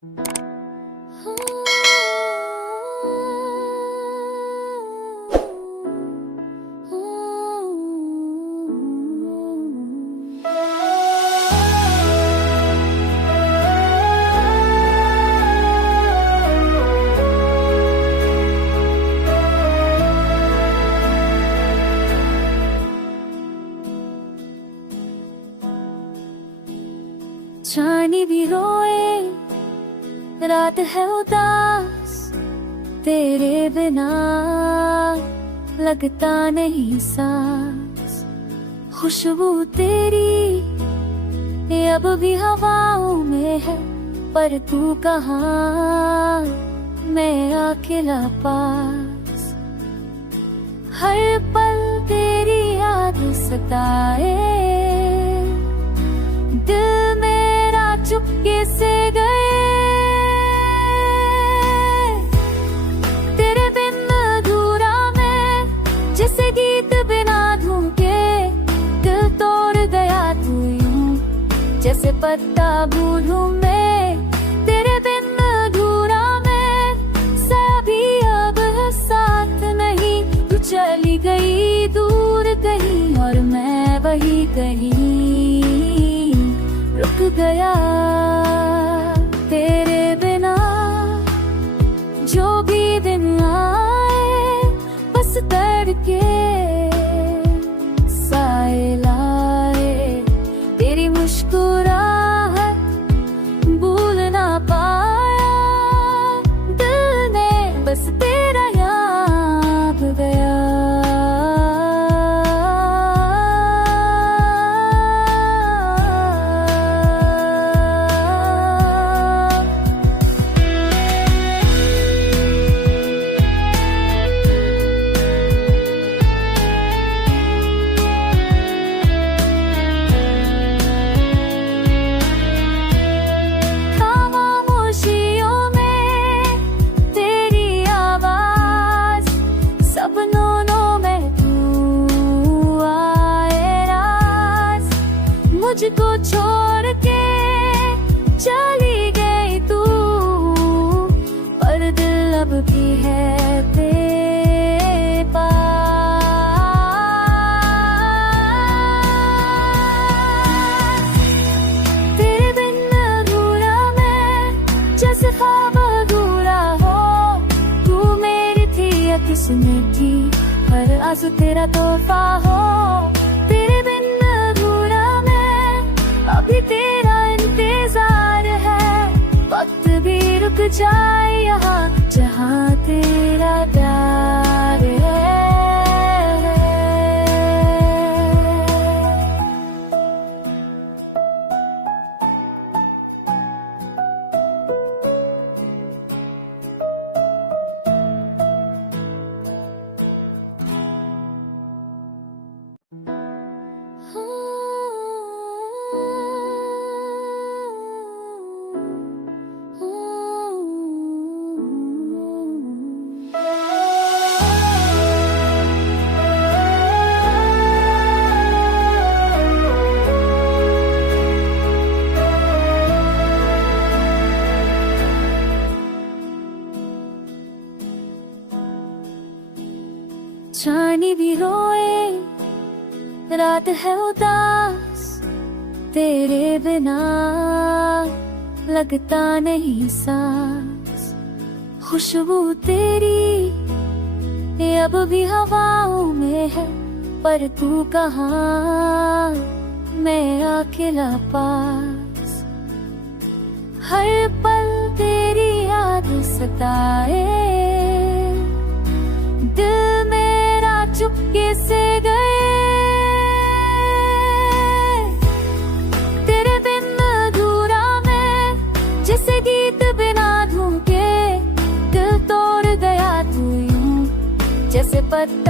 चांदी भी रोए, रात है उदास, तेरे बिना लगता नहीं सांस। खुशबू तेरी अब भी हवाओं में है, पर तू कहाँ, मैं अकेला पास। हर पल तेरी याद सताए, दिल मेरा चुपके से गए। तेरे बिन अधूरा मैं, जैसे गीत बिना धुन के, दिल तोड़ गया तू यूं, जैसे पत्ता बूंदों में। तेरे बिन अधूरा मैं, सभी अब साथ नहीं, तू चली गई दूर कहीं, और मैं वही कहीं रुक गया। तेरे बिना जो भी दिन आए, बस तड़के साए लाए। तेरी मुस्कुराहट भूल ना पाया, दिल ने बस तेरा याद गया। मुझको छोड़ के चली गई तू, पर दिल अब भी है तेरे पास। तेरे बिन अधूरा मैं, जैसे ख्वाब अधूरा हो। तू मेरी थी या किसने की, हर आंसू तेरा तोहफा हो। तेरे बिन अभी तेरा इंतजार है, वक्त भी रुक जाए यहाँ, जहाँ तेरा प्यार है। चांदी भी रोए, रात है उदास, तेरे बिना लगता नहीं सांस। खुशबू तेरी अब भी हवाओं में है, पर तू कहाँ, मैं अकेला पास। हर पल तेरी याद सताए, दिल मेरा चुपके से गए। तेरे बिन अधूरा मैं, जैसे गीत बिना धुन के, दिल तोड़ गया तू यूं, जैसे पत्ता